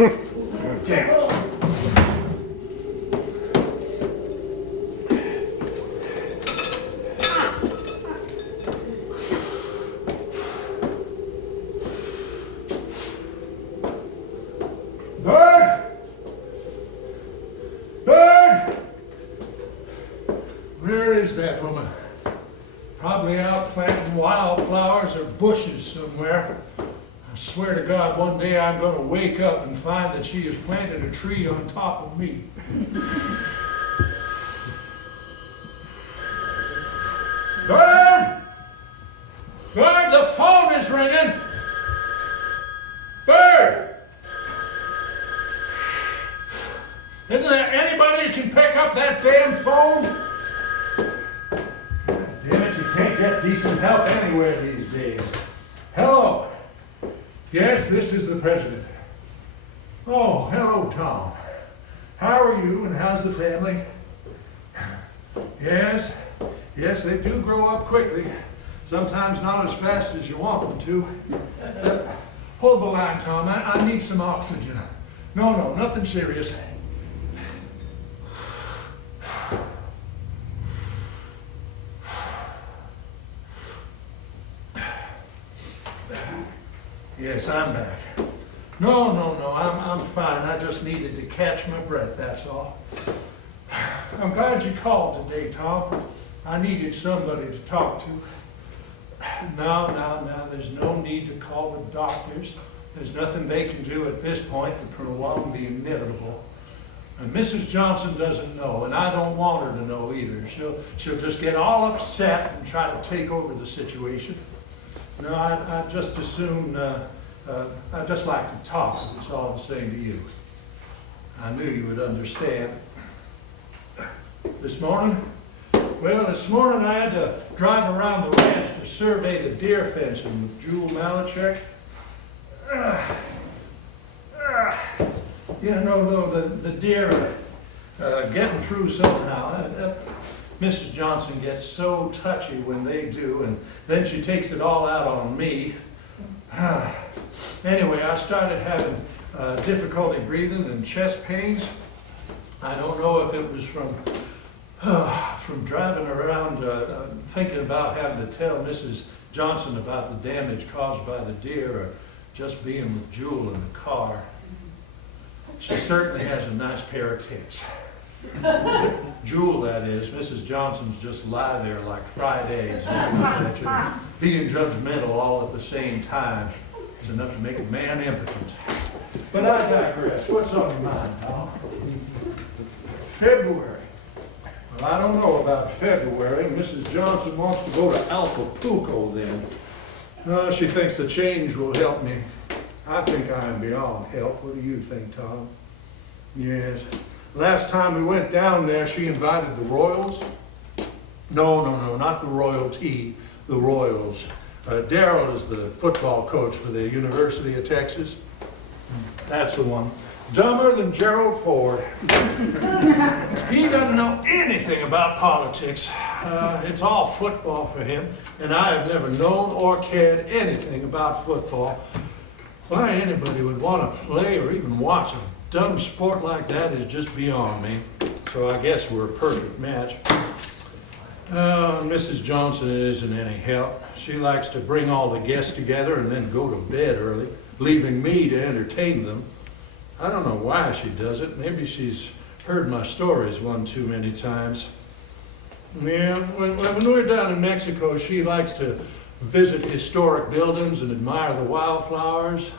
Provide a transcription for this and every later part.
Bird! Bird! Where is that woman? Probably out planting wildflowers or bushes somewhere. I swear to God, one day I'm going to wake up and find that she has planted a tree on top of me. Bird! Bird, the phone is ringing! Bird! Isn't there anybody who can pick up that damn phone? God damn it, you can't get decent help anywhere these days. Hello. Yes, this is the president. Oh, hello, Tom. How are you and how's the family? Yes, they do grow up quickly. Sometimes not as fast as you want them to. Hold the line, Tom. I need some oxygen. No, nothing serious. Yes, I'm back. No, I'm fine. I just needed to catch my breath, that's all. I'm glad you called today, Tom. I needed somebody to talk to. Now, there's no need to call the doctors. There's nothing they can do at this point to prolong the inevitable. And Mrs. Johnson doesn't know, and I don't want her to know either. She'll just get all upset and try to take over the situation. No, I just assume, I'd just like to talk, it's all the same to you. I knew you would understand. This morning? Well, this morning I had to drive around the ranch to survey the deer fencing with Jewel Malachek. You know, though, the deer are getting through somehow. Mrs. Johnson gets so touchy when they do, and then she takes it all out on me. Anyway, I started having difficulty breathing and chest pains. I don't know if it was from driving around thinking about having to tell Mrs. Johnson about the damage caused by the deer, or just being with Jewel in the car. She certainly has a nice pair of tits. Jewel, that is. Mrs. Johnson's just lie there like fried eggs, being judgmental all at the same time. It's enough to make a man impotent. But I digress. What's on your mind, Tom? February. Well, I don't know about February. Mrs. Johnson wants to go to Acapulco then. She thinks the change will help me. I think I am beyond help. What do you think, Tom? Yes. Last time we went down there, she invited the Royals. No, not the royalty, the Royals. Darrell is the football coach for the University of Texas. That's the one. Dumber than Gerald Ford. He doesn't know anything about politics. It's all football for him, and I have never known or cared anything about football. Why anybody would want to play or even watch a dumb sport like that is just beyond me. So I guess we're a perfect match. Mrs. Johnson isn't any help. She likes to bring all the guests together and then go to bed early, leaving me to entertain them. I don't know why she does it. Maybe she's heard my stories one too many times. Yeah, when we're down in Mexico, she likes to visit historic buildings and admire the wildflowers.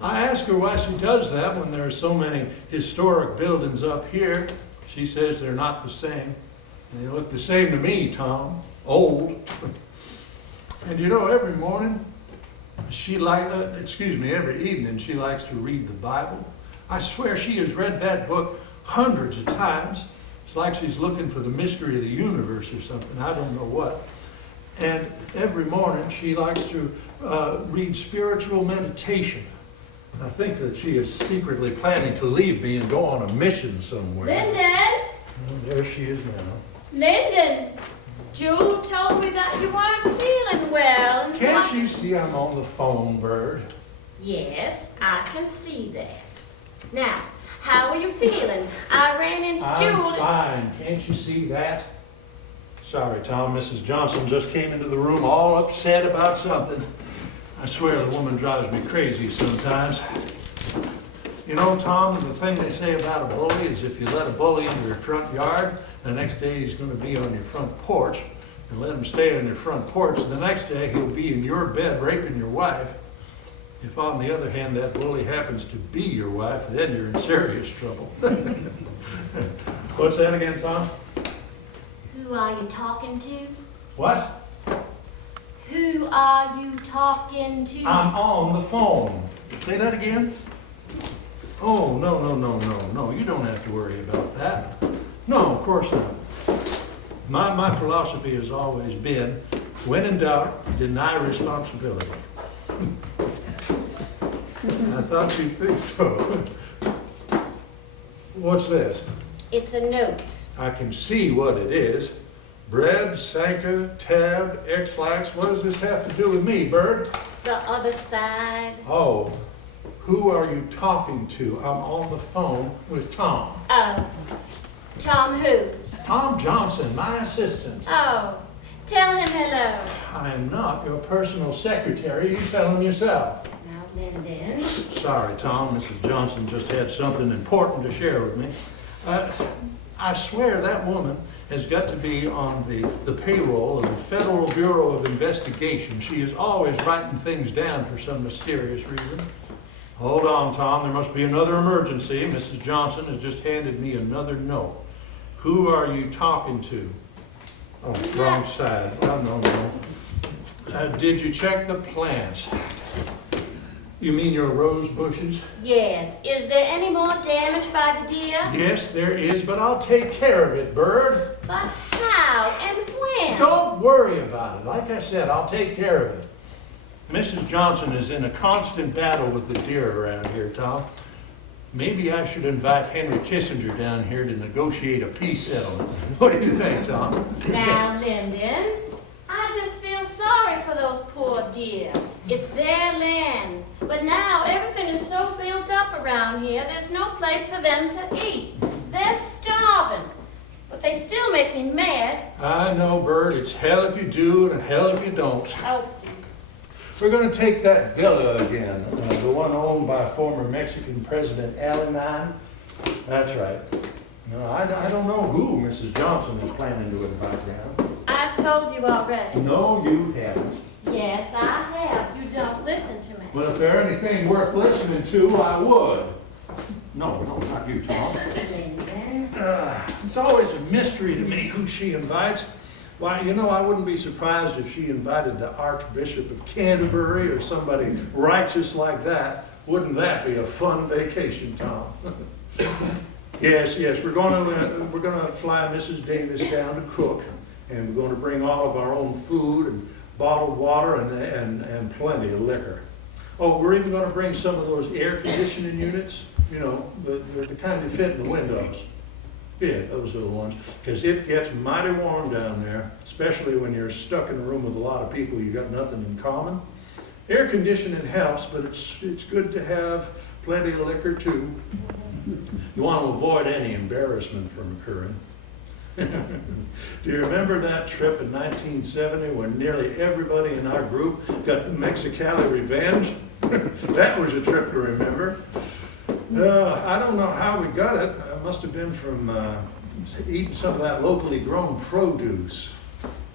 I ask her why she does that when there are so many historic buildings up here. She says they're not the same. They look the same to me, Tom. Old. And you know, every morning, every evening, she likes to read the Bible. I swear she has read that book hundreds of times. It's like she's looking for the mystery of the universe or something. I don't know what. And every morning, she likes to read spiritual meditation. I think that she is secretly planning to leave me and go on a mission somewhere. Lyndon! Oh, there she is now. Lyndon! Jewel told me that you weren't feeling well. And Can't you see I'm on the phone, Bird? Yes, I can see that. Now, how are you feeling? I ran into Jewel. I'm fine, can't you see that? Sorry, Tom, Mrs. Johnson just came into the room all upset about something. I swear the woman drives me crazy sometimes. You know, Tom, the thing they say about a bully is if you let a bully into your front yard, the next day he's gonna be on your front porch. And let him stay on your front porch, the next day he'll be in your bed raping your wife. If on the other hand that bully happens to be your wife, then you're in serious trouble. What's that again, Tom? Who are you talking to? What? Who are you talking to? I'm on the phone. Say that again? Oh, no. You don't have to worry about that. No, of course not. My philosophy has always been, when in doubt, deny responsibility. I thought you'd think so. What's this? It's a note. I can see what it is. Bread, Sanka, tab, X-lax. What does this have to do with me, Bird? The other side. Oh, who are you talking to? I'm on the phone with Tom. Oh. Tom who? Tom Johnson, my assistant. Oh. Tell him hello. I am not your personal secretary. You tell him yourself. Now, Lyndon. Sorry, Tom. Mrs. Johnson just had something important to share with me. I swear that woman has got to be on the payroll of the Federal Bureau of Investigation. She is always writing things down for some mysterious reason. Hold on, Tom. There must be another emergency. Mrs. Johnson has just handed me another note. Who are you talking to? Oh, wrong side. Oh, no. Did you check the plants? You mean your rose bushes? Yes. Is there any more damage by the deer? Yes, there is, but I'll take care of it, Bird. But how and when? Don't worry about it. Like I said, I'll take care of it. Mrs. Johnson is in a constant battle with the deer around here, Tom. Maybe I should invite Henry Kissinger down here to negotiate a peace settlement. What do you think, Tom? Now, Lyndon, I just feel sorry for those poor deer. It's their land. But now everything is so built up around here, there's no place for them to eat. They're starving. But they still make me mad. I know, Bird. It's hell if you do and hell if you don't. Oh, We're going to take that villa again, the one owned by former Mexican President Alemán. That's right. No, I don't know who Mrs. Johnson is planning to invite down. I told you already. No, you haven't. Yes, I have. You don't listen to me. But if there's anything worth listening to, I would. No, not you, Tom. Lyndon. It's always a mystery to me who she invites. Why, you know, I wouldn't be surprised if she invited the Archbishop of Canterbury or somebody righteous like that. Wouldn't that be a fun vacation, Tom? Yes, we're gonna fly Mrs. Davis down to cook, and we're gonna bring all of our own food and bottled water and plenty of liquor. Oh, we're even gonna bring some of those air conditioning units, you know, the kind that fit in the windows. Yeah, those are the ones, because it gets mighty warm down there, especially when you're stuck in a room with a lot of people you've got nothing in common. Air conditioning helps, but it's good to have plenty of liquor too. You want to avoid any embarrassment from occurring. Do you remember that trip in 1970 when nearly everybody in our group got the Mexicali revenge? That was a trip to remember. I don't know how we got it. It must have been from eating some of that locally grown produce.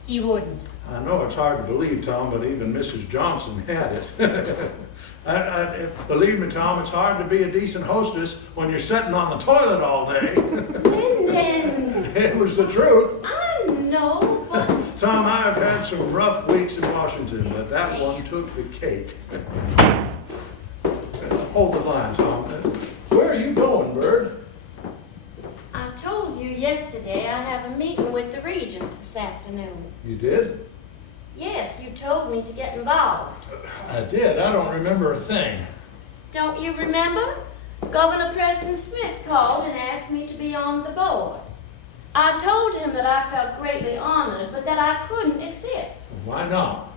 He wouldn't. I know it's hard to believe, Tom, but even Mrs. Johnson had it. Believe me, Tom, it's hard to be a decent hostess when you're sitting on the toilet all day. Lyndon! It was the truth. I know, but... Tom, I've had some rough weeks in Washington, but that one took the cake. Hold the line, Tom. Where are you going, Bird? I told you yesterday I have a meeting with the regents this afternoon. You did? Yes, you told me to get involved. I did. I don't remember a thing. Don't you remember? Governor Preston Smith called and asked me to be on the board. I told him that I felt greatly honored, but that I couldn't accept. Why not?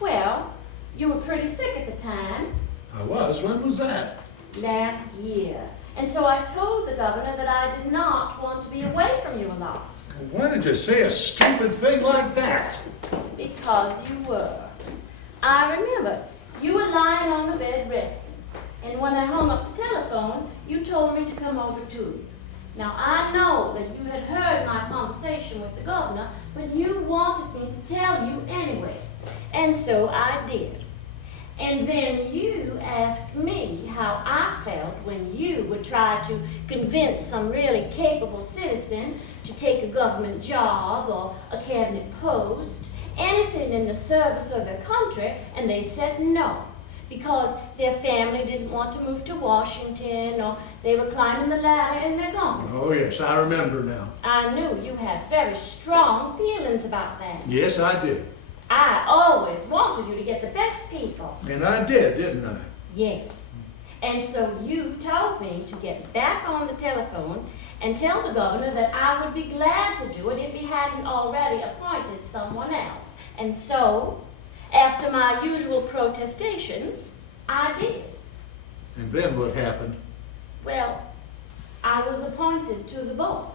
Well, you were pretty sick at the time. I was. When was that? Last year. And so I told the governor that I did not want to be away from you a lot. Why did you say a stupid thing like that? Because you were. I remember you were lying on the bed resting. And when I hung up the telephone, you told me to come over to you. Now, I know that you had heard my conversation with the governor, but you wanted me to tell you anyway. And so I did. And then you asked me how I felt when you would try to convince some really capable citizen to take a government job or a cabinet post, anything in the service of their country, and they said no, because their family didn't want to move to Washington, or they were climbing the ladder in their guns. Oh, yes, I remember now. I knew you had very strong feelings about that. Yes, I did. I always wanted you to get the best people. And I did, didn't I? Yes. And so you told me to get back on the telephone and tell the governor that I would be glad to do it if he hadn't already appointed someone else. And so, after my usual protestations, I did. And then what happened? Well, I was appointed to the board.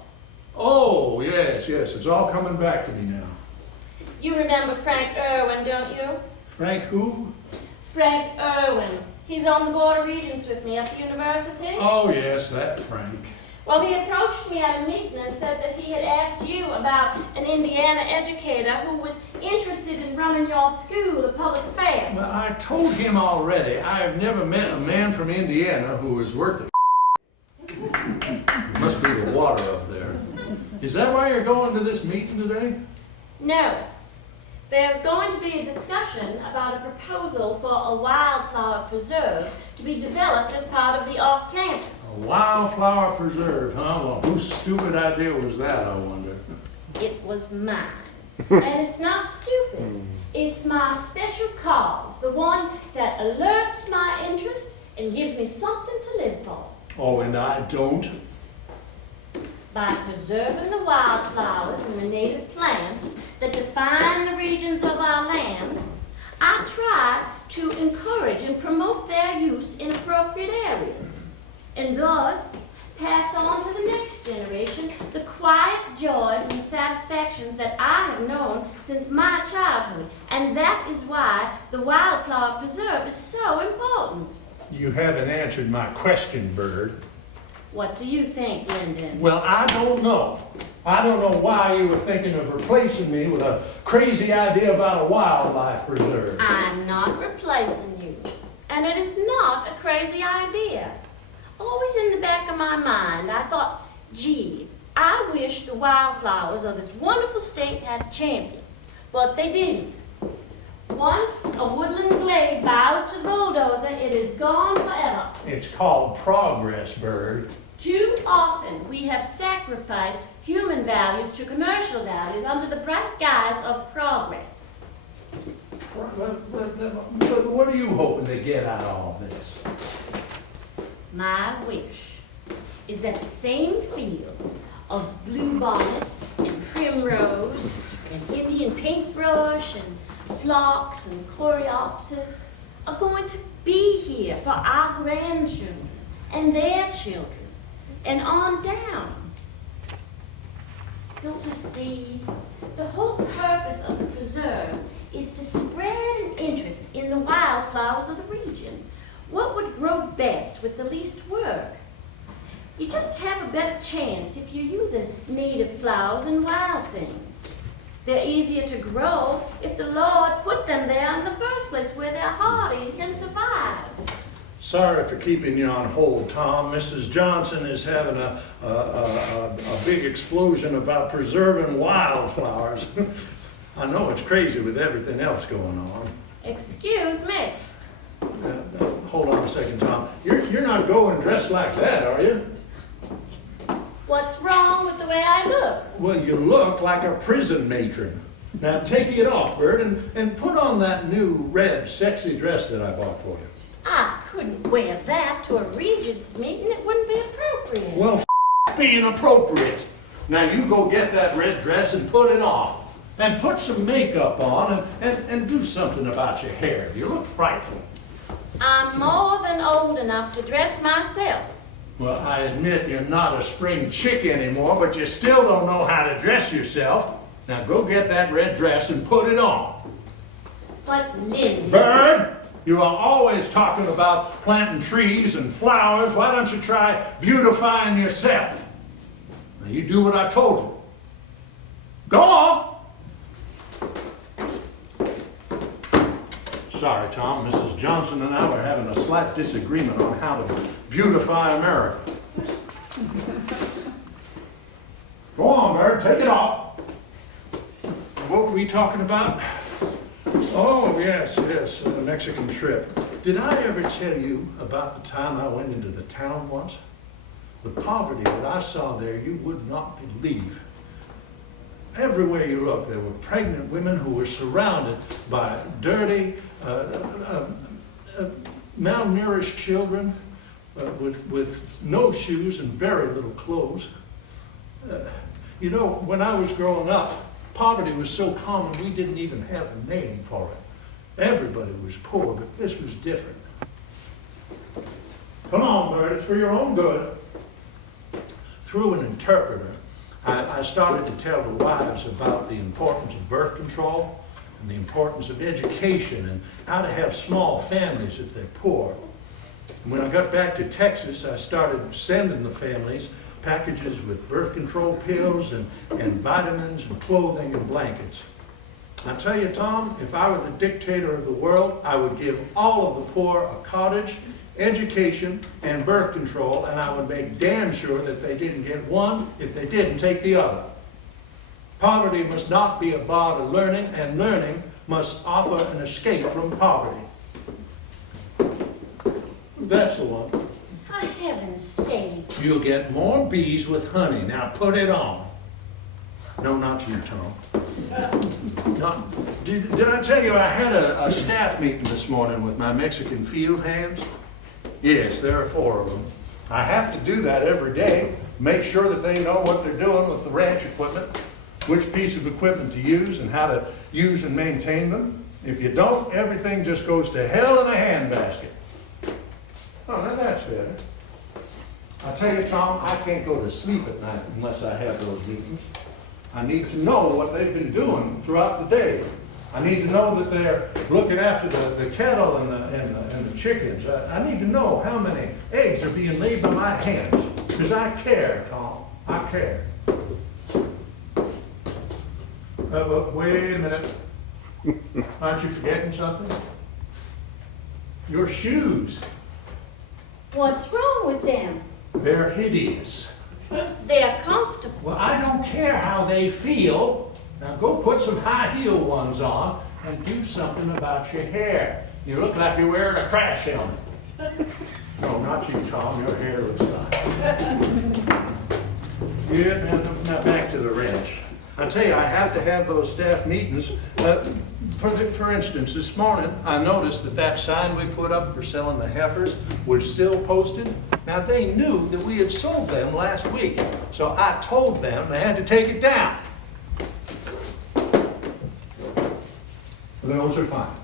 Oh, yes, it's all coming back to me now. You remember Frank Irwin, don't you? Frank who? Frank Irwin. He's on the Board of Regents with me at the university. Oh, yes, that Frank. Well, he approached me at a meeting and said that he had asked you about an Indiana educator who was interested in running your school of public affairs. Well, I told him already I have never met a man from Indiana who was worth it. Must be the water up there. Is that why you're going to this meeting today? No. There's going to be a discussion about a proposal for a wildflower preserve to be developed as part of the off-campus. A wildflower preserve, huh? Well, whose stupid idea was that, I wonder? It was mine. And it's not stupid. It's my special cause, the one that alerts my interest and gives me something to live for. Oh, and I don't? By preserving the wildflowers and the native plants that define the regions of our land, I try to encourage and promote their use in appropriate areas, and thus pass on to the next generation the quiet joys and satisfactions that I have known since my childhood. And that is why the wildflower preserve is so important. You haven't answered my question, Bird. What do you think, Lyndon? Well, I don't know. I don't know why you were thinking of replacing me with a crazy idea about a wildlife preserve. I'm not replacing you. And it is not a crazy idea. Always in the back of my mind, I thought, gee, I wish the wildflowers of this wonderful state had a champion. But they didn't. Once a woodland glade bows to the bulldozer, it is gone forever. It's called progress, Bird. Too often we have sacrificed human values to commercial values under the bright guise of progress. But what are you hoping to get out of all this? My wish is that the same fields of bluebonnets and primrose and Indian paintbrush and phlox and coreopsis are going to be here for our grandchildren and their children and on down. Don't you see? The whole purpose of the preserve is to spread an interest in the wildflowers of the region. What would grow best with the least work? You just have a better chance if you're using native flowers and wild things. They're easier to grow if the Lord put them there in the first place where they're hardy and can survive. Sorry for keeping you on hold, Tom. Mrs. Johnson is having a big explosion about preserving wildflowers. I know it's crazy with everything else going on. Excuse me. Hold on a second, Tom. You're not going dressed like that, are you? What's wrong with the way I look? Well, you look like a prison matron. Now take it off, Bert, and put on that new red sexy dress that I bought for you. I couldn't wear that to a regent's meeting. It wouldn't be appropriate. Well, being appropriate. Now you go get that red dress and put it on. And put some makeup on and do something about your hair. You look frightful. I'm more than old enough to dress myself. Well, I admit you're not a spring chick anymore, but you still don't know how to dress yourself. Now go get that red dress and put it on. But Lindy... Bird, you are always talking about planting trees and flowers. Why don't you try beautifying yourself? Now you do what I told you. Go on. Sorry, Tom. Mrs. Johnson and I were having a slight disagreement on how to beautify America. Go on, Bird. Take it off. What were we talking about? Oh, yes, the Mexican trip. Did I ever tell you about the time I went into the town once? The poverty that I saw there, you would not believe. Everywhere you look, there were pregnant women who were surrounded by dirty, malnourished children with no shoes and very little clothes. You know, when I was growing up, poverty was so common we didn't even have a name for it. Everybody was poor, but this was different. Come on, Bird, it's for your own good. Through an interpreter, I started to tell the wives about the importance of birth control and the importance of education and how to have small families if they're poor. And when I got back to Texas, I started sending the families packages with birth control pills and vitamins and clothing and blankets. I tell you, Tom, if I were the dictator of the world, I would give all of the poor a cottage, education, and birth control, and I would make damn sure that they didn't get one if they didn't take the other. Poverty must not be a bar to learning, and learning must offer an escape from poverty. That's the one. For heaven's sake. You'll get more bees with honey. Now put it on. No, not you, Tom. No, did I tell you I had a staff meeting this morning with my Mexican field hands? Yes, there are 4 of them. I have to do that every day. Make sure that they know what they're doing with the ranch equipment, which piece of equipment to use and how to use and maintain them. If you don't, everything just goes to hell in a handbasket. Oh, now that's better. I tell you, Tom, I can't go to sleep at night unless I have those meetings. I need to know what they've been doing throughout the day. I need to know that they're looking after the cattle and the chickens. I need to know how many eggs are being laid by my hands. Because I care, Tom. I care. Wait a minute. Aren't you forgetting something? Your shoes. What's wrong with them? They're hideous. They're comfortable. Well, I don't care how they feel. Now go put some high heel ones on and do something about your hair. You look like you're wearing a crash helmet. No, not you, Tom. Your hair looks fine. Yeah, now back to the ranch. I tell you, I have to have those staff meetings. For instance, this morning, I noticed that sign we put up for selling the heifers was still posted. Now, they knew that we had sold them last week, so I told them they had to take it down. Those are fine.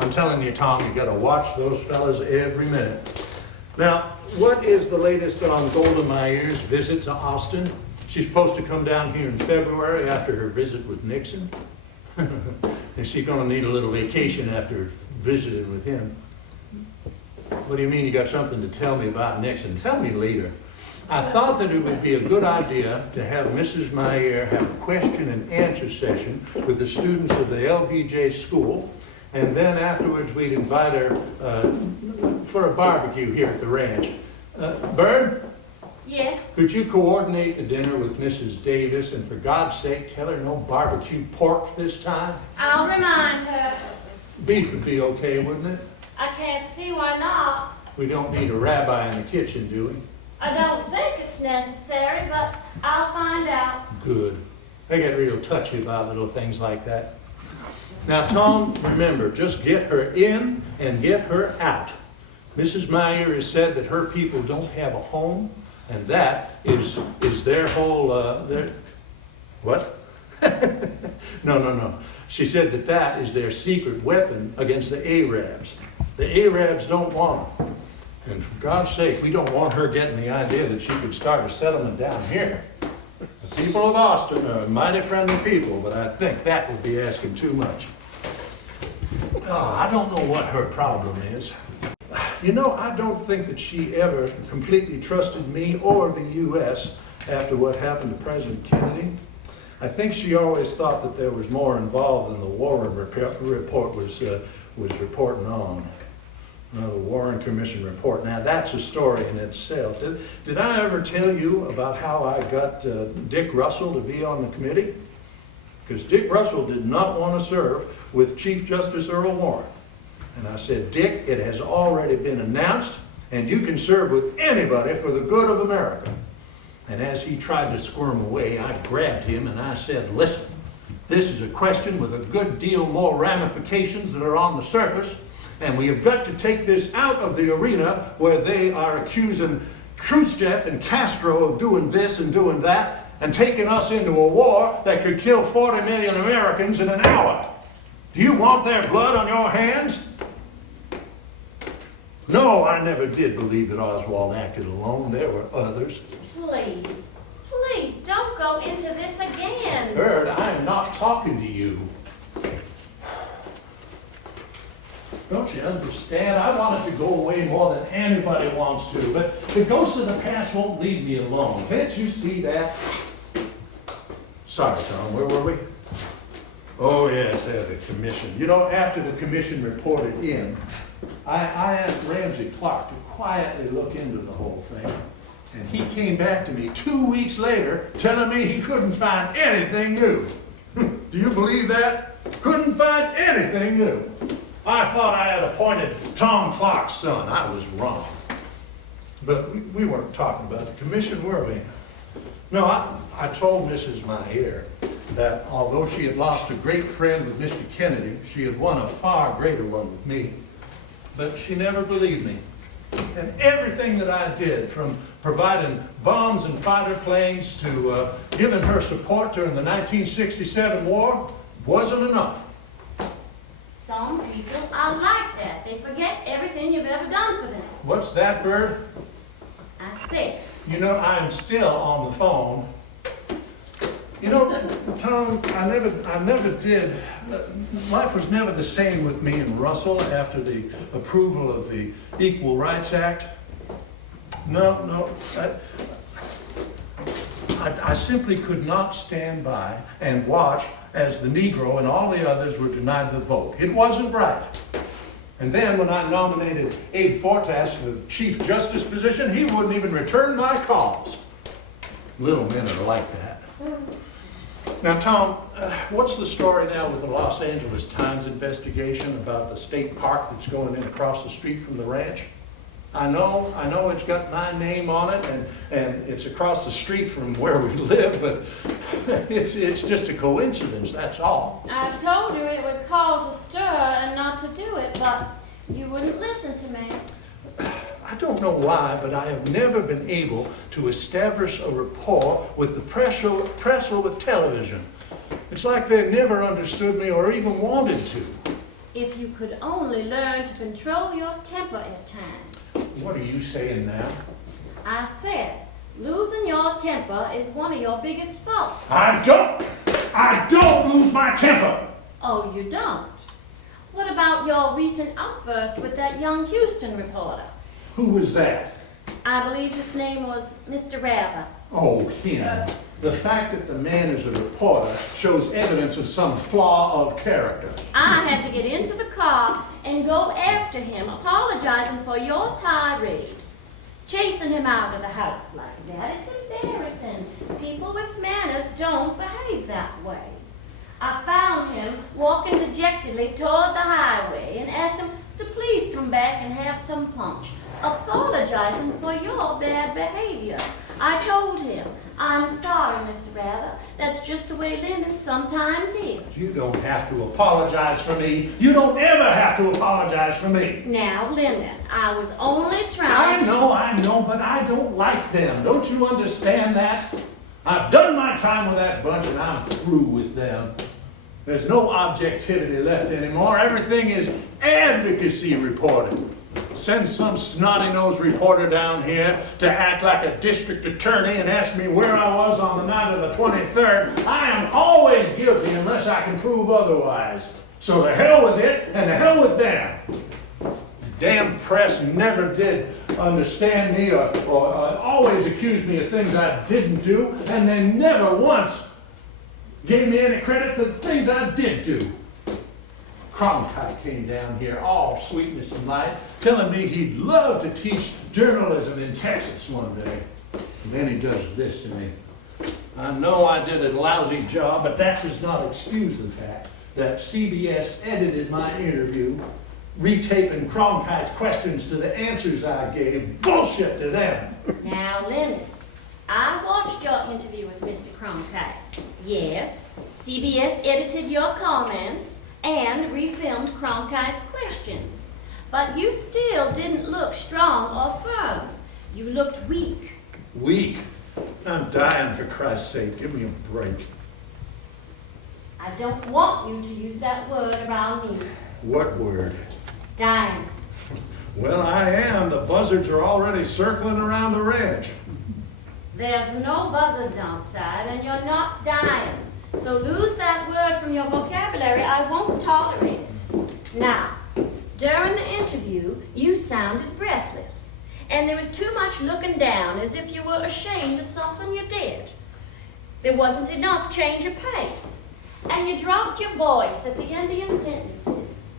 I'm telling you, Tom, you gotta watch those fellas every minute. Now, what is the latest on Golda Meir's visit to Austin? She's supposed to come down here in February after her visit with Nixon. And she's gonna need a little vacation after visiting with him. What do you mean you got something to tell me about Nixon? Tell me later. I thought that it would be a good idea to have Mrs. Meir have a question and answer session with the students of the LBJ school, and then afterwards we'd invite her for a barbecue here at the ranch. Bird? Yes? Could you coordinate the dinner with Mrs. Davis, and for God's sake, tell her no barbecue pork this time? I'll remind her. Beef would be okay, wouldn't it? I can't see why not. We don't need a rabbi in the kitchen, do we? I don't think it's necessary, but I'll find out. Good. They get real touchy about little things like that. Now, Tom, remember, just get her in and get her out. Mrs. Meir has said that her people don't have a home, and that is their whole, what? No. She said that is their secret weapon against the Arabs. The Arabs don't want them. And for God's sake, we don't want her getting the idea that she could start a settlement down here. The people of Austin are mighty friendly people, but I think that would be asking too much. Oh, I don't know what her problem is. You know, I don't think that she ever completely trusted me or the U.S. after what happened to President Kennedy. I think she always thought that there was more involved than the Warren report was reporting on. The Warren Commission report. Now that's a story in itself. Did I ever tell you about how I got Dick Russell to be on the committee? Because Dick Russell did not want to serve with Chief Justice Earl Warren. And I said, Dick, it has already been announced, and you can serve with anybody for the good of America. And as he tried to squirm away, I grabbed him and I said, listen, this is a question with a good deal more ramifications that are on the surface, and we have got to take this out of the arena where they are accusing Khrushchev and Castro of doing this and doing that, and taking us into a war that could kill 40 million Americans in an hour. Do you want their blood on your hands? No, I never did believe that Oswald acted alone. There were others. Please, please, don't go into this again. Bird, I am not talking to you. Don't you understand? I want it to go away more than anybody wants to, but the ghosts of the past won't leave me alone. Can't you see that? Sorry, Tom, where were we? Oh, yes, the commission. You know, after the commission reported in, I asked Ramsey Clark to quietly look into the whole thing. And he came back to me 2 weeks later telling me he couldn't find anything new. Do you believe that? Couldn't find anything new. I thought I had appointed Tom Clark's son. I was wrong. But we weren't talking about the commission, were we? No, I told Mrs. Maher that although she had lost a great friend with Mr. Kennedy, she had won a far greater one with me. But she never believed me. And everything that I did, from providing bombs and fighter planes to giving her support during the 1967 war, wasn't enough. Some people are like that. They forget everything you've ever done for them. What's that, Bird? I said. You know, I'm still on the phone. You know, Tom, I never did. Life was never the same with me and Russell after the approval of the Equal Rights Act. No, I simply could not stand by and watch as the Negro and all the others were denied the vote. It wasn't right. And then when I nominated Abe Fortas for the Chief Justice position, he wouldn't even return my calls. Little men are like that. Now, Tom, what's the story now with the Los Angeles Times investigation about the state park that's going in across the street from the ranch? I know it's got my name on it, and it's across the street from where we live, but it's just a coincidence, that's all. I told you it would cause a stir and not to do it, but you wouldn't listen to me. I don't know why, but I have never been able to establish a rapport with the press or with television. It's like they never understood me or even wanted to. If you could only learn to control your temper at times. What are you saying now? I said, losing your temper is one of your biggest faults. I don't lose my temper. Oh, you don't? What about your recent outburst with that young Houston reporter? Who was that? I believe his name was Mr. Rather. Oh, him. The fact that the man is a reporter shows evidence of some flaw of character. I had to get into the car and go after him, apologizing for your tirade. Chasing him out of the house like that, it's embarrassing. People with manners don't behave that way. I found him walking dejectedly toward the highway and asked him to please come back and have some punch, apologizing for your bad behavior. I told him, I'm sorry, Mr. Rather. That's just the way Lyndon sometimes is. You don't have to apologize for me. You don't ever have to apologize for me. Now, Lyndon, I was only trying to... I know, but I don't like them. Don't you understand that? I've done my time with that bunch and I'm through with them. There's no objectivity left anymore. Everything is advocacy reporting. Send some snotty-nosed reporter down here to act like a district attorney and ask me where I was on the night of the 23rd. I am always guilty unless I can prove otherwise. So to hell with it and to hell with them. The damn press never did understand me or always accused me of things I didn't do, and they never once gave me any credit for the things I did do. Cronkite came down here, all sweetness and light, telling me he'd love to teach journalism in Texas one day. And then he does this to me. I know I did a lousy job, but that does not excuse the fact that CBS edited my interview, retaping Cronkite's questions to the answers I gave. Bullshit to them. Now, Lyndon, I watched your interview with Mr. Cronkite. Yes, CBS edited your comments and refilmed Cronkite's questions. But you still didn't look strong or firm. You looked weak. Weak? I'm dying, for Christ's sake. Give me a break. I don't want you to use that word around me. What word? Dying. Well, I am. The buzzards are already circling around the ranch. There's no buzzards outside, and you're not dying. So lose that word from your vocabulary. I won't tolerate it. Now, during the interview, you sounded breathless, and there was too much looking down as if you were ashamed of something you did. There wasn't enough change of pace, and you dropped your voice at the end of your sentences.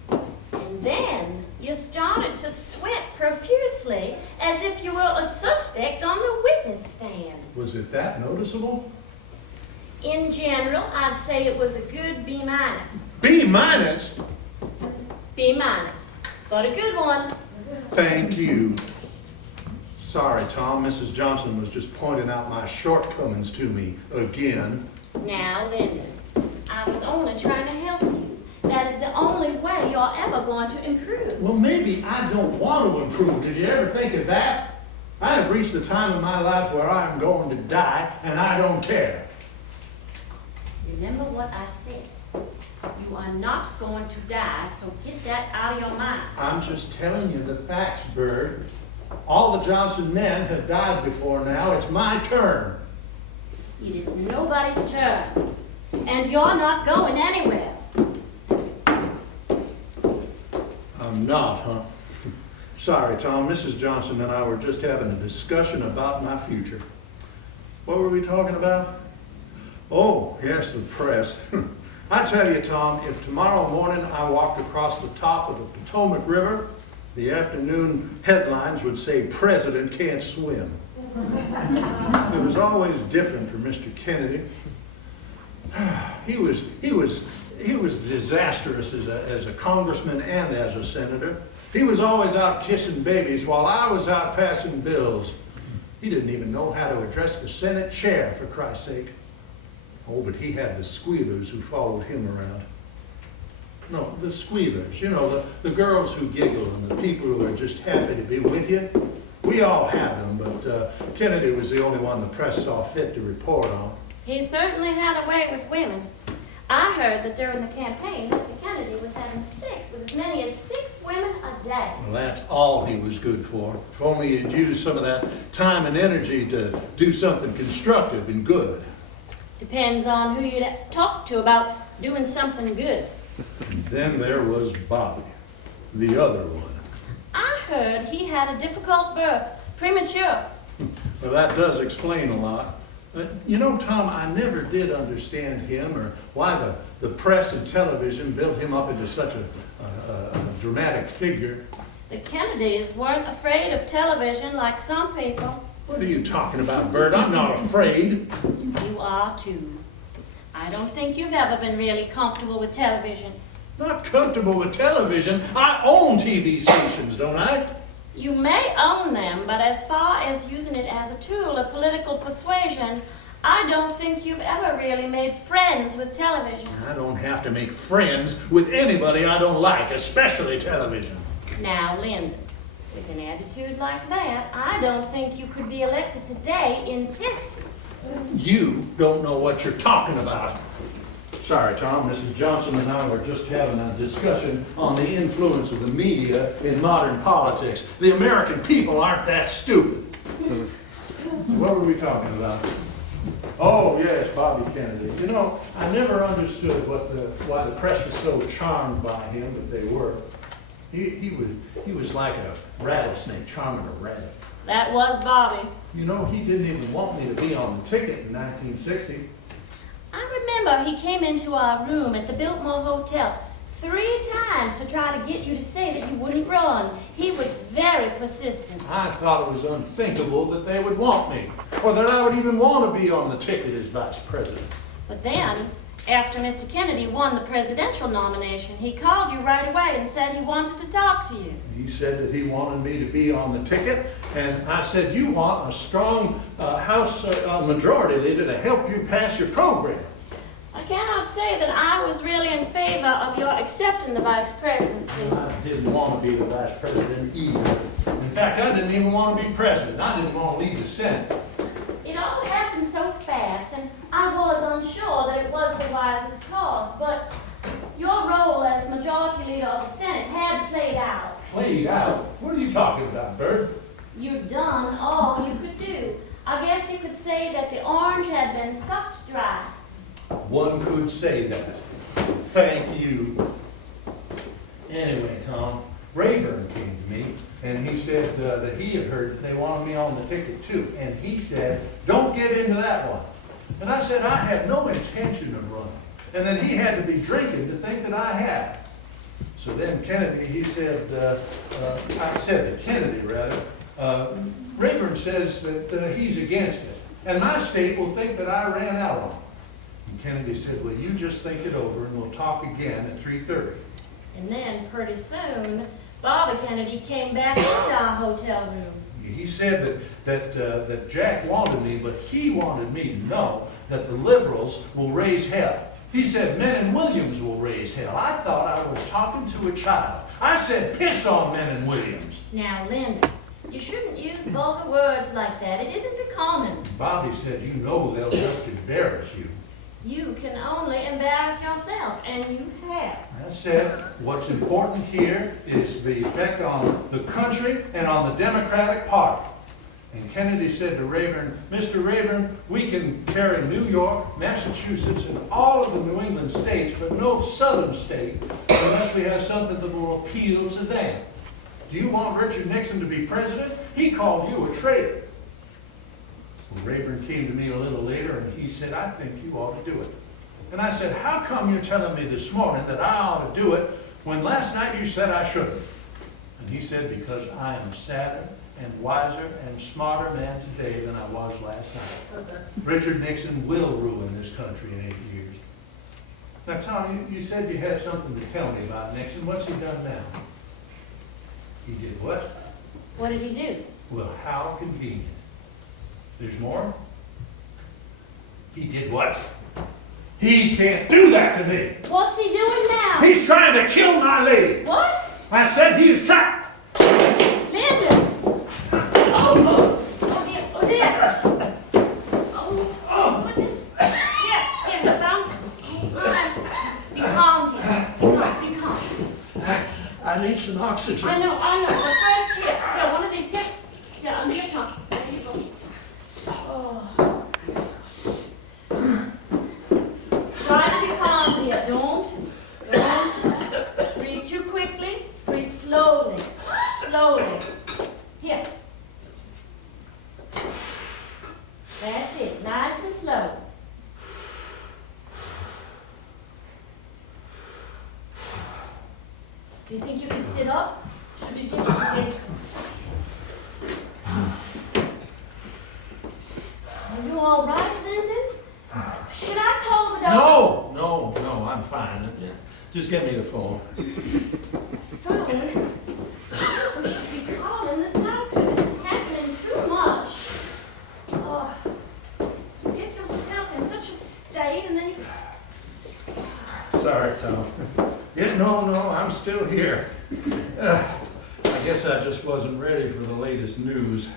And then you started to sweat profusely as if you were a suspect on the witness stand. Was it that noticeable? In general, I'd say it was a good B-. B minus? B-, but a good one. Thank you. Sorry, Tom. Mrs. Johnson was just pointing out my shortcomings to me again. Now, Lyndon, I was only trying to help you. That is the only way you're ever going to improve. Well, maybe I don't want to improve. Did you ever think of that? I have reached the time in my life where I am going to die, and I don't care. Remember what I said. You are not going to die, so get that out of your mind. I'm just telling you the facts, Bird. All the Johnson men have died before now. It's my turn. It is nobody's turn, and you're not going anywhere. I'm not, huh? Sorry, Tom. Mrs. Johnson and I were just having a discussion about my future. What were we talking about? Oh, yes, the press. I tell you, Tom, if tomorrow morning I walked across the top of the Potomac River, the afternoon headlines would say, "President can't swim." It was always different for Mr. Kennedy. He was disastrous as a congressman and as a senator. He was always out kissing babies while I was out passing bills. He didn't even know how to address the Senate chair, for Christ's sake. Oh, but he had the squealers who followed him around. No, the squealers, you know, the girls who giggle and the people who are just happy to be with you. We all have them, but Kennedy was the only one the press saw fit to report on. He certainly had a way with women. I heard that during the campaign, Mr. Kennedy was having sex with as many as 6 women a day. Well, that's all he was good for. If only he'd used some of that time and energy to do something constructive and good. Depends on who you talk to about doing something good. And then there was Bobby, the other one. I heard he had a difficult birth, premature. Well, that does explain a lot. You know, Tom, I never did understand him or why the press and television built him up into such a dramatic figure. The Kennedys weren't afraid of television like some people. What are you talking about, Bert? I'm not afraid. You are too. I don't think you've ever been really comfortable with television. Not comfortable with television? I own TV stations, don't I? You may own them, but as far as using it as a tool of political persuasion, I don't think you've ever really made friends with television. I don't have to make friends with anybody I don't like, especially television. Now, Lyndon, with an attitude like that, I don't think you could be elected today in Texas. You don't know what you're talking about. Sorry, Tom, Mrs. Johnson and I were just having a discussion on the influence of the media in modern politics. The American people aren't that stupid. What were we talking about? Oh, yes, Bobby Kennedy. You know, I never understood why the press was so charmed by him, but they were. He was like a rattlesnake charming a rabbit. That was Bobby. You know, he didn't even want me to be on the ticket in 1960. I remember he came into our room at the Biltmore Hotel 3 times to try to get you to say that you wouldn't run. He was very persistent. I thought it was unthinkable that they would want me, or that I would even want to be on the ticket as vice president. But then, after Mr. Kennedy won the presidential nomination, he called you right away and said he wanted to talk to you. He said that he wanted me to be on the ticket, and I said, you want a strong House majority leader to help you pass your program. I cannot say that I was really in favor of your accepting the vice presidency. I didn't want to be the vice president either. In fact, I didn't even want to be president. I didn't want to lead the Senate. It all happened so fast, and I was unsure that it was the wisest course, but your role as majority leader of the Senate had played out. Played out? What are you talking about, Bert? You've done all you could do. I guess you could say that the orange had been sucked dry. One could say that. Thank you. Anyway, Tom, Rayburn came to me, and he said that he had heard they wanted me on the ticket too. And he said, don't get into that one. And I said, I had no intention of running. And then he had to be drinking to think that I had. So then Kennedy, he said, I said to Kennedy rather, Rayburn says that he's against it. And my state will think that I ran out on him. And Kennedy said, well, you just think it over and we'll talk again at 3:30. And then, pretty soon, Bobby Kennedy came back into our hotel room. He said that Jack wanted me, but he wanted me to know that the liberals will raise hell. He said Men and Williams will raise hell. I thought I was talking to a child. I said, piss on Men and Williams. Now, Linda, you shouldn't use vulgar words like that. It isn't common. Bobby said, you know they'll just embarrass you. You can only embarrass yourself, and you have. I said, what's important here is the effect on the country and on the Democratic Party. And Kennedy said to Rayburn, Mr. Rayburn, we can carry New York, Massachusetts, and all of the New England states, but no southern state, unless we have something that will appeal to them. Do you want Richard Nixon to be president? He called you a traitor. Well, Rayburn came to me a little later, and he said, I think you ought to do it. And I said, how come you're telling me this morning that I ought to do it when last night you said I shouldn't? And he said, because I am sadder and wiser and smarter man today than I was last night. Richard Nixon will ruin this country in 8 years. Now, Tom, you said you had something to tell me about Nixon. What's he done now? He did what? What did he do? Well, how convenient. There's more? He did what? He can't do that to me. What's he doing now? He's trying to kill my lady. What? I said he was trying. Linda! Oh dear. Oh, goodness. Here, Miss Thumb. All right. Be calm, dear. Be calm. I need some oxygen. I know. But first, here, one of these. Here, on your tongue. There you go. Oh. Try to be calm, dear. Don't breathe too quickly. Breathe slowly. Here. That's it. Nice and slow. Do you think you can sit up? Should we give you a sit? Are you all right, Lyndon? Should I call the doctor? No, I'm fine. Just get me the phone. Phone? We should be calling the doctor. This is happening too much. Oh, you get yourself in such a state and then you... Sorry, Tom. Yeah, no, I'm still here. I guess I just wasn't ready for the latest news.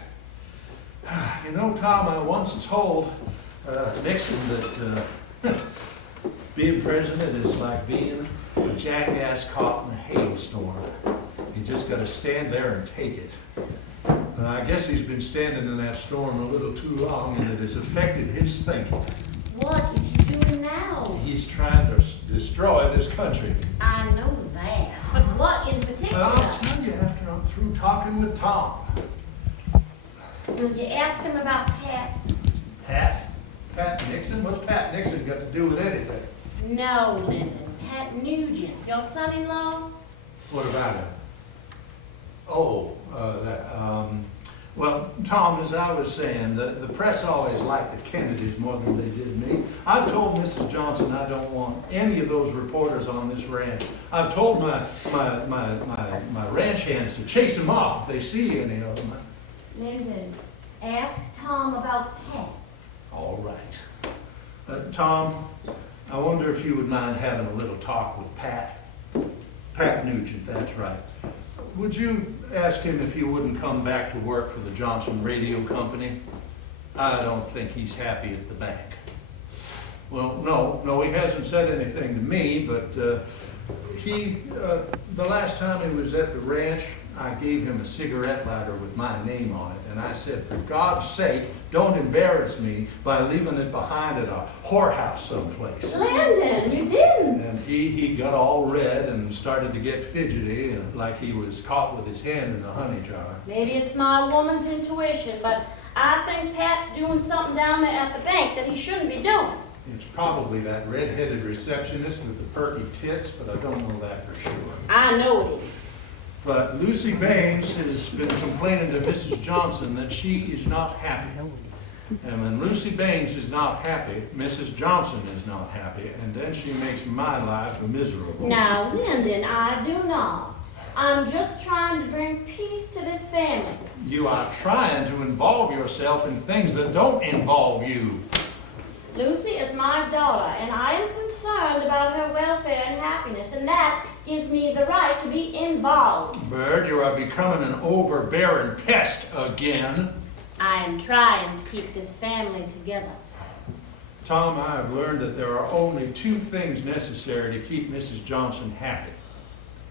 You know, Tom, I once told Nixon that Being president is like being a jackass caught in a hailstorm. You just gotta stand there and take it. I guess he's been standing in that storm a little too long, and it has affected his thinking. What is he doing now? He's trying to destroy this country. I know that, but what in particular? I'll tell you after I'm through talking with Tom. Will you ask him about Pat? Pat? Pat Nixon? What's Pat Nixon got to do with anything? No, Lyndon. Pat Nugent, your son-in-law? What about him? Oh, well, Tom, as I was saying, the press always liked the Kennedys more than they did me. I've told Mrs. Johnson I don't want any of those reporters on this ranch. I've told my ranch hands to chase them off if they see any of them. Lyndon, ask Tom about Pat. All right. Tom, I wonder if you would mind having a little talk with Pat. Pat Nugent, that's right. Would you ask him if he wouldn't come back to work for the Johnson Radio Company? I don't think he's happy at the bank. Well, no, he hasn't said anything to me, but the last time he was at the ranch, I gave him a cigarette lighter with my name on it, and I said, for God's sake, don't embarrass me by leaving it behind at a whorehouse someplace. Lyndon, you didn't. And he got all red and started to get fidgety, like he was caught with his hand in a honey jar. Maybe it's my woman's intuition, but I think Pat's doing something down there at the bank that he shouldn't be doing. It's probably that red-headed receptionist with the perky tits, but I don't know that for sure. I know it is. But Lucy Baines has been complaining to Mrs. Johnson that she is not happy. And when Lucy Baines is not happy, Mrs. Johnson is not happy, and then she makes my life miserable. Now, Lyndon, I do not. I'm just trying to bring peace to this family. You are trying to involve yourself in things that don't involve you. Lucy is my daughter, and I am concerned about her welfare and happiness, and that gives me the right to be involved. Bird, you are becoming an overbearing pest again. I am trying to keep this family together. Tom, I have learned that there are only two things necessary to keep Mrs. Johnson happy.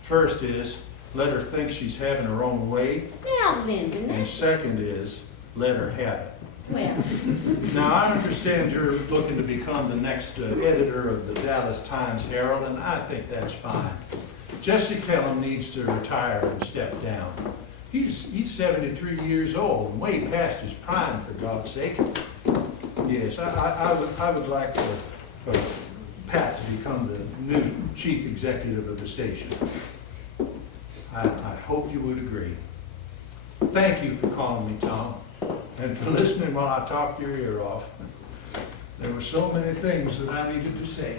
First is, let her think she's having her own way. Now, Lyndon, And second is, let her have it. well, Now, I understand you're looking to become the next editor of the Dallas Times-Herald, and I think that's fine. Jesse Kellum needs to retire and step down. He's 73 years old, and way past his prime, for God's sake. Yes, I would like for Pat to become the new chief executive of the station. I hope you would agree. Thank you for calling me, Tom, and for listening while I talked your ear off. There were so many things that I needed to say.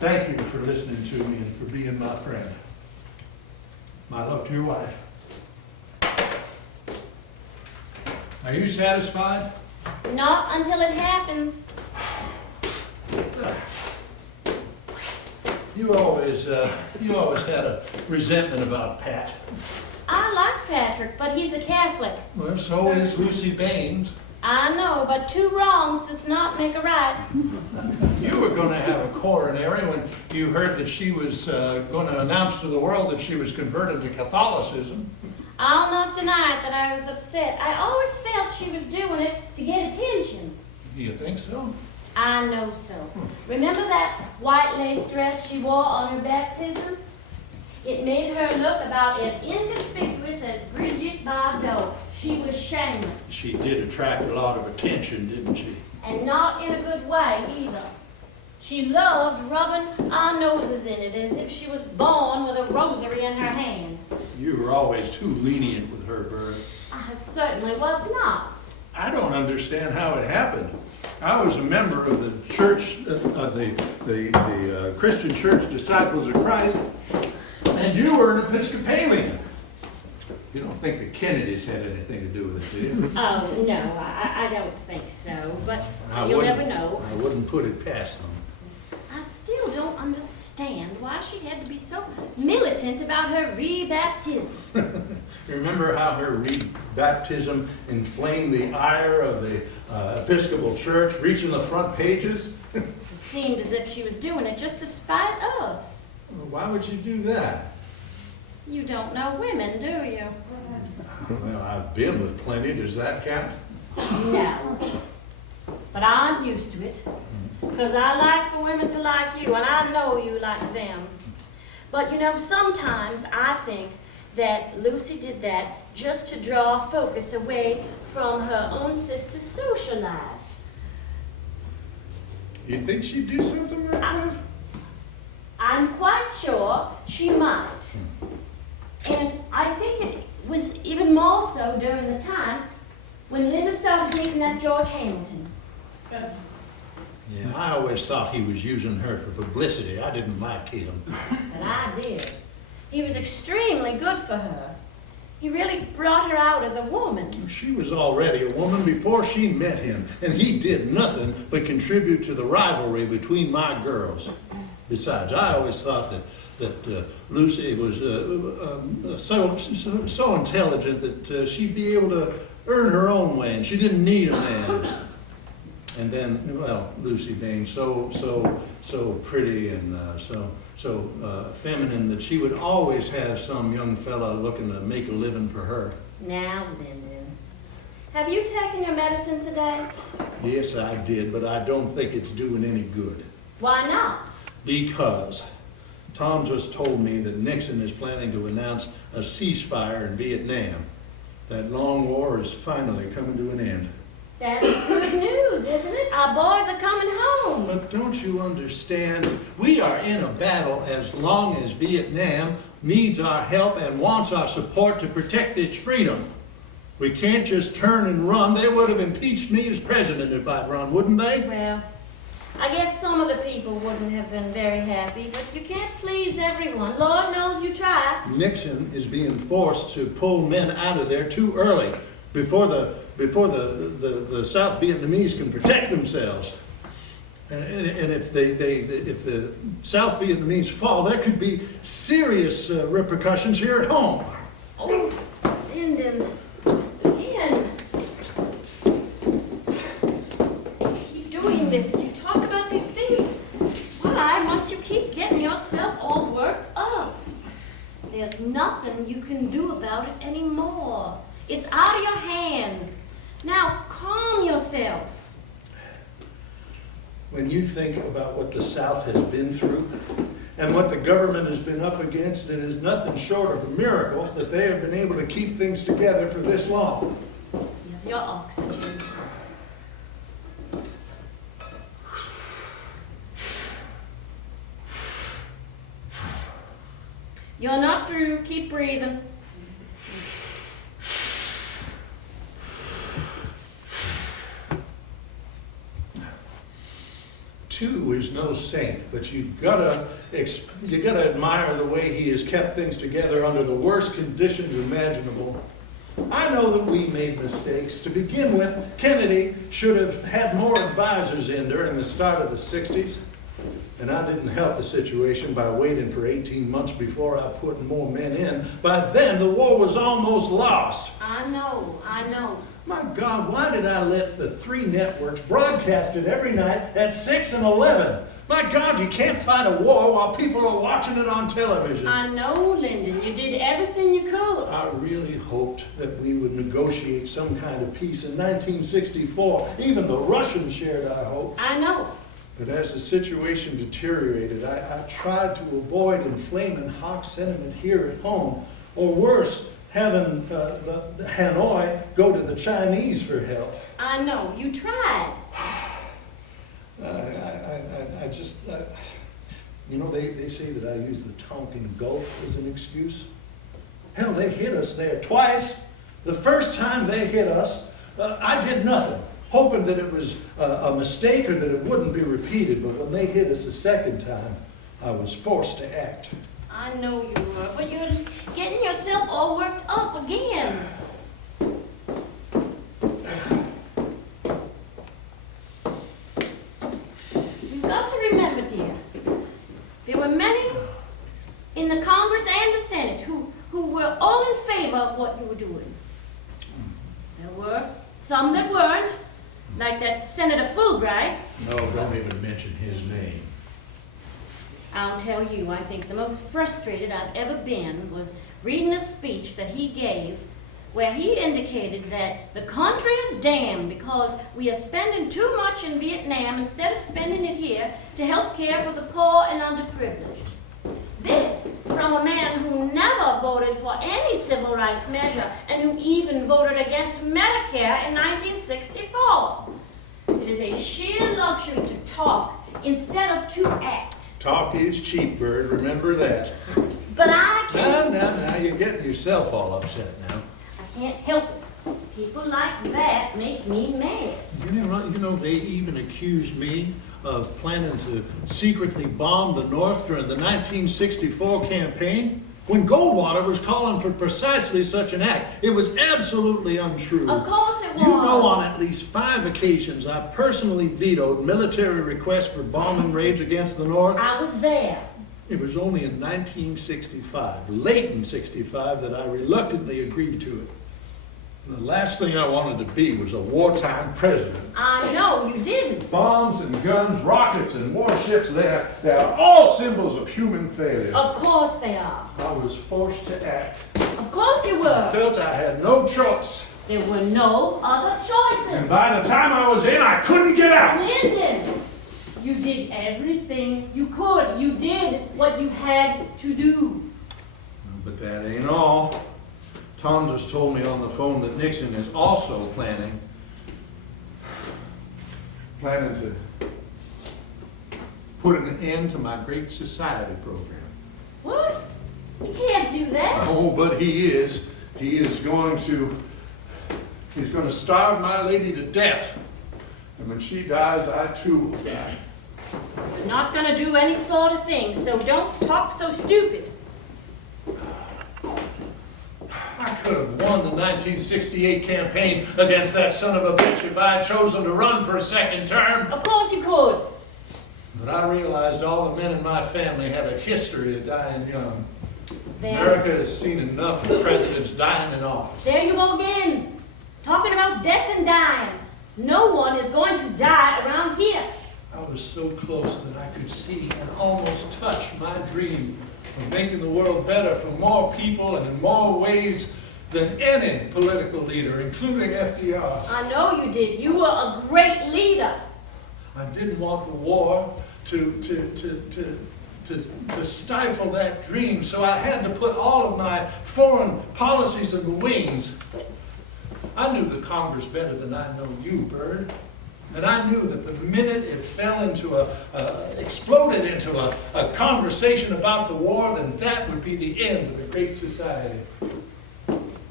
Thank you for listening to me and for being my friend. My love to your wife. Are you satisfied? not until it happens. You always had a resentment about Pat. I like Patrick, but he's a Catholic. Well, so is Lucy Baines. I know, but two wrongs does not make a right. You were going to have a coronary when you heard that she was going to announce to the world that she was converted to Catholicism. I'll not deny that I was upset. I always felt she was doing it to get attention. Do you think so? I know so. Remember that white lace dress she wore on her baptism? It made her look about as inconspicuous as Bridget Bardot. She was shameless. She did attract a lot of attention, didn't she? And not in a good way either. She loved rubbing our noses in it as if she was born with a rosary in her hand. You were always too lenient with her, Bert. I certainly was not. I don't understand how it happened. I was a member of the church, of the Christian Church Disciples of Christ, and you were an Episcopalian. You don't think the Kennedys had anything to do with it, do you? Oh, no, I don't think so, but I you'll wouldn't- never know. I wouldn't put it past them. I still don't understand. understand why she had to be so militant about her rebaptism. Remember how her rebaptism inflamed the ire of the Episcopal Church, reaching the front pages? It seemed as if she was doing it just to spite us. Well, why would you do that? You don't know women, do you? Well, I've been with plenty. Does that count? No. But I'm used to it. Because I like for women to like you, and I know you like them. But you know, sometimes I think that Lucy did that just to draw focus away from her own sister's social life. You think she'd do something like that? I'm quite sure she might. And I think it was even more so during the time when Linda started dating that George Hamilton. Yeah, I always thought he was using her for publicity. I didn't like him. But I did. He was extremely good for her. He really brought her out as a woman. She was already a woman before she met him, and he did nothing but contribute to the rivalry between my girls. Besides, I always thought that Lucy was so intelligent that she'd be able to earn her own way, and she didn't need a man. And then, well, Lucy being so pretty and so feminine that she would always have some young fella looking to make a living for her. Now, Lyndon, have you taken your medicine today? Yes, I did, but I don't think it's doing any good. Why not? Because Tom just told me that Nixon is planning to announce a ceasefire in Vietnam. That long war is finally coming to an end. That's good news, isn't it? Our boys are coming home. But don't you understand? We are in a battle as long as Vietnam needs our help and wants our support to protect its freedom. We can't just turn and run. They would have impeached me as president if I'd run, wouldn't they? Well, I guess some of the people wouldn't have been very happy, but you can't please everyone. Lord knows you try. Nixon is being forced to pull men out of there too early before the South Vietnamese can protect themselves. And if the South Vietnamese fall, there could be serious repercussions here at home. Oh, Lyndon, again. Keep doing this. You talk about these things. Why must you keep getting yourself all worked up? There's nothing you can do about it anymore. It's out of your hands. Now, calm yourself. When you think about what the South has been through and what the government has been up against, it is nothing short of a miracle that they have been able to keep things together for this long. Here's your oxygen. You're not through. Keep breathing. Two is no saint, but you gotta admire the way he has kept things together under the worst conditions imaginable. I know that we made mistakes. To begin with, Kennedy should have had more advisors in during the start of the 60s. And I didn't help the situation by waiting for 18 months before I put more men in. By then, the war was almost lost. I know. My God, why did I let the three networks broadcast it every night at 6 and 11? My God, you can't fight a war while people are watching it on television. I know, Lyndon. You did everything you could. I really hoped that we would negotiate some kind of peace in 1964. Even the Russians shared our hope. I know. But as the situation deteriorated, I tried to avoid inflaming hawk sentiment here at home, or worse, having the Hanoi go to the Chinese for help. I know. You tried. They say that I use the Tonkin Gulf as an excuse. Hell, they hit us there twice. The first time they hit us, I did nothing, hoping that it was a mistake or that it wouldn't be repeated. But when they hit us a second time, I was forced to act. I know you were, but you're getting yourself all worked up again. You've got to remember, dear, there were many some that weren't, like that Senator Fulbright. No, don't even mention his name. I'll tell you, I think the most frustrated I've ever been was reading a speech that he gave where he indicated that the country is damned because we are spending too much in Vietnam instead of spending it here to help care for the poor and underprivileged. This from a man who never voted for any civil rights measure and who even voted against Medicare in 1964. It is a sheer luxury to talk instead of to act. Talk is cheap, Bird, remember that. But I can't... Now, you're getting yourself all upset now. I can't help it. People like that make me mad. You know, they even accused me of planning to secretly bomb the North during the 1964 campaign, when Goldwater was calling for precisely such an act. It was absolutely untrue. Of course it was. You know, on at least 5 occasions, I personally vetoed military requests for bombing raids against the North. I was there. It was only in 1965, late in 65, that I reluctantly agreed to it. The last thing I wanted to be was a wartime president. I know you didn't. Bombs and guns, rockets and warships, they are all symbols of human failure. Of course they are. I was forced to act. Of course you I were. felt I had no choice. There were no other choices. And by the time I was in, I couldn't get out. Lyndon, you did everything you could. You did what you had to do. But that ain't all. Tom just told me on the phone that Nixon is also planning to put an end to my Great Society program. What? You can't do that. Oh, but he is. He's going to starve my lady to death. And when she dies, I too will die. You're not going to do any sort of thing, so don't talk so stupid. I could have won the 1968 campaign against that son of a bitch if I had chosen to run for a second term. Of course you could. But I realized all the men in my family have a history of dying young. There. America has seen enough of presidents dying in office. There you go again. Talking about death and dying. No one is going to die around here. I was so close that I could see and almost touch my dream of making the world better for more people and in more ways than any political leader, including FDR. I know you did. You were a great leader. I didn't want the war to stifle that dream, so I had to put all of my foreign policies in the wings. I knew the Congress better than I know you, Bird. And I knew that the minute it fell into exploded into a conversation about the war, then that would be the end of the Great Society.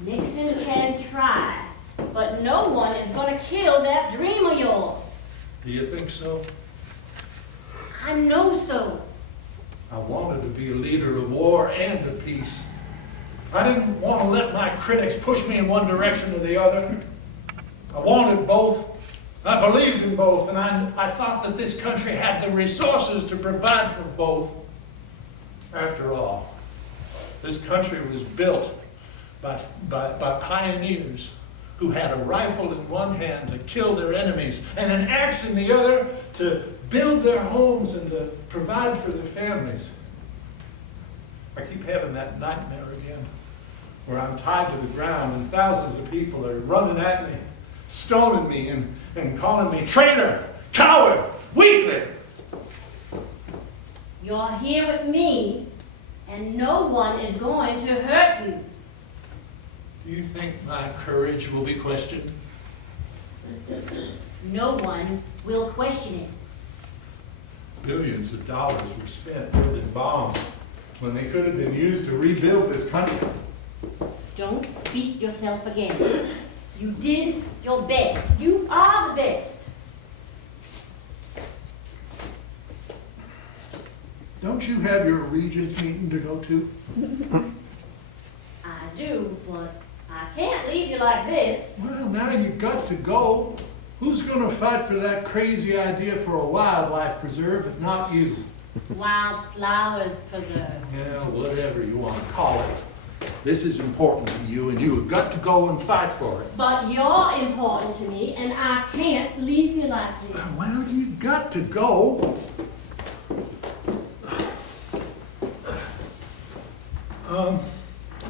Nixon can try, but no one is going to kill that dream of yours. Do you think so? I know so. I wanted to be a leader of war and of peace. I didn't want to let my critics push me in one direction or the other. I wanted both. I believed in both, and I thought that this country had the resources to provide for both. After all, this country was built by pioneers who had a rifle in one hand to kill their enemies and an axe in the other to build their homes and to provide for their families. I keep having that nightmare again, where I'm tied to the ground and thousands of people are running at me, stoning me and calling me traitor, coward, weakling. You're here with me, and no one is going to hurt you. Do you think my courage will be questioned? No one will question it. Billions of dollars were spent building bombs when they could have been used to rebuild this country. Don't beat yourself again. You did your best. You are the best. Don't you have your Regents meeting to go to? I do, but I can't leave you like this. Well, now you've got to go. Who's going to fight for that crazy idea for a wildlife preserve if not you? Wildflowers Preserve. Yeah, whatever you want to call it. This is important to you, and you have got to go and fight for it. But you're important to me, and I can't leave you like this. Well, you've got to go.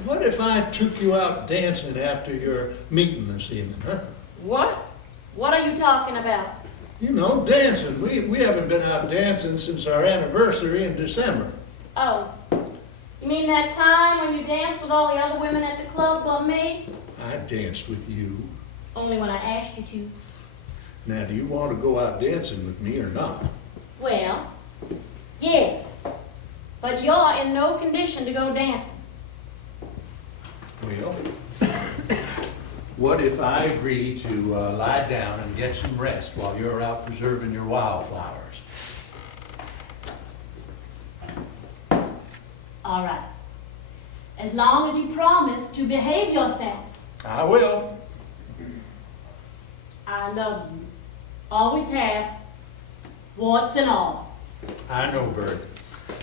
What if I took you out dancing after your meeting this evening, huh? What? What are you talking about? You know, dancing. We haven't been out dancing since our anniversary in December. Oh, you mean that time when you danced with all the other women at the club but me? I danced with you. Only when I asked you to. Now, do you want to go out dancing with me or not? Well, yes. But you're in no condition to go dancing. Well, what if I agree to lie down and get some rest while you're out preserving your wildflowers? All right. As long as you promise to behave yourself. I will. I love you. Always have. Warts and all. I know, Bert.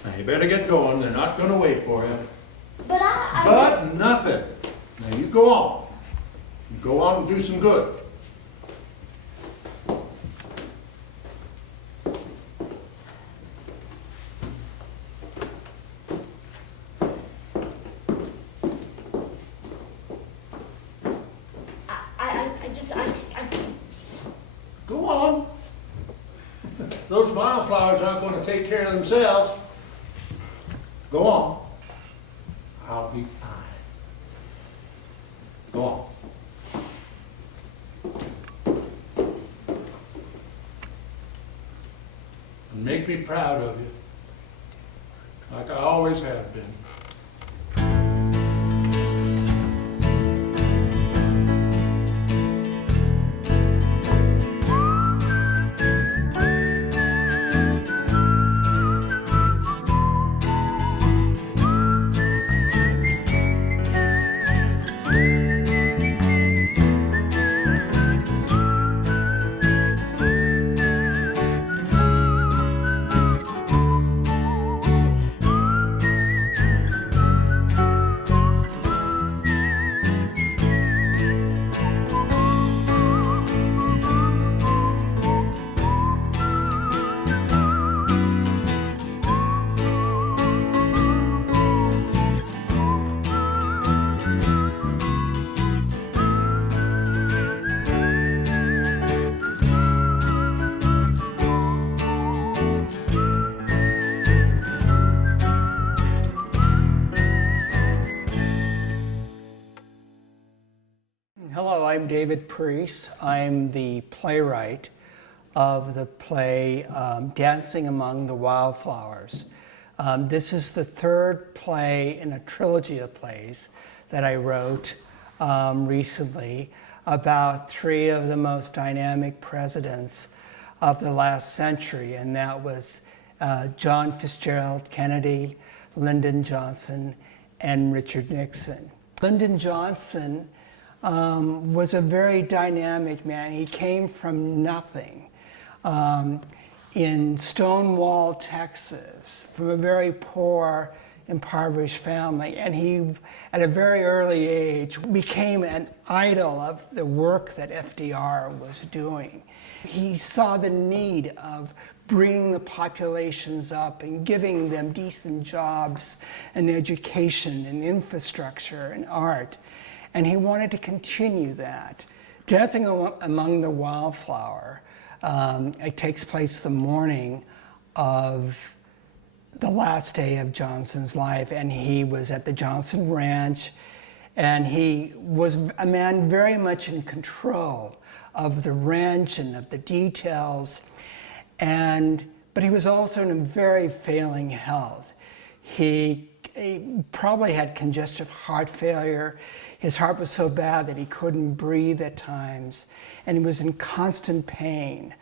Now, you better get going. They're not going to wait for you. But I... But nothing. Now, you go on. You go on and do some good. Go on. Those wildflowers aren't going to take care of themselves. Go on. I'll be fine. Go on. And make me proud of you, like I always have been. Hello, I'm David Preece. I'm the playwright of the play Dancing Among the Wildflowers. This is the third play in a trilogy of plays that I wrote recently about three of the most dynamic presidents of the last century, and that was John Fitzgerald Kennedy, Lyndon Johnson, and Richard Nixon. Lyndon Johnson was a very dynamic man. He came from nothing in Stonewall, Texas, from a very poor, impoverished family. And he, at a very early age, became an idol of the work that FDR was doing. He saw the need of bringing the populations up and giving them decent jobs and education and infrastructure and art. And he wanted to continue that. Dancing Among the Wildflower, it takes place the morning of the last day of Johnson's life, and he was at the Johnson Ranch, and he was a man very much in control of the ranch and of the details, but he was also in a very failing health. He probably had congestive heart failure. His heart was so bad that he couldn't breathe at times, and he was in constant pain.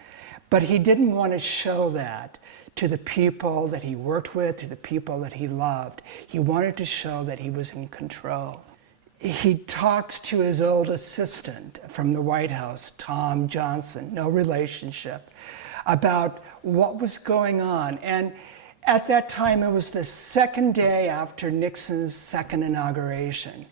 But he didn't want to show that to the people that he worked with, to the people that he loved. He wanted to show that he was in control. He talks to his old assistant from the White House, Tom Johnson, no relationship, about what was going on. And At that time, it was the second day after Nixon's second inauguration,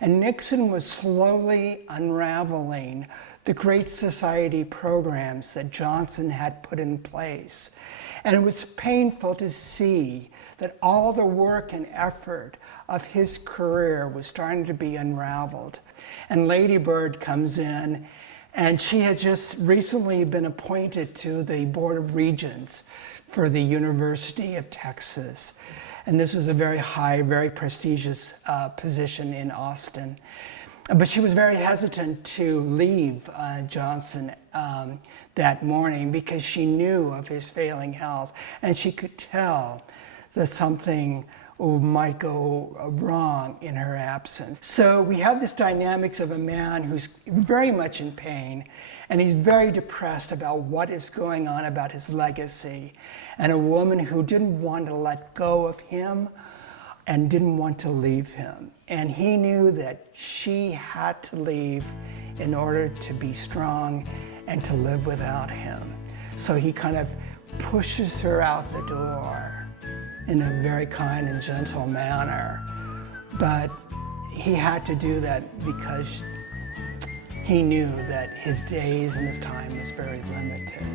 and Nixon was slowly unraveling the Great Society programs that Johnson had put in place. And it was painful to see that all the work and effort of his career was starting to be unraveled. And Lady Bird comes in, and she had just recently been appointed to the Board of Regents for the University of Texas. And this was a very high, very prestigious position in Austin. But she was very hesitant to leave Johnson that morning because she knew of his failing health, and she could tell that something might go wrong in her absence. So we have this dynamics of a man who's very much in pain, and he's very depressed about what is going on about his legacy, and a woman who didn't want to let go of him and didn't want to leave him. And he knew that she had to leave in order to be strong and to live without him. So he kind of pushes her out the door in a very kind and gentle manner. But he had to do that because he knew that his days and his time was very limited.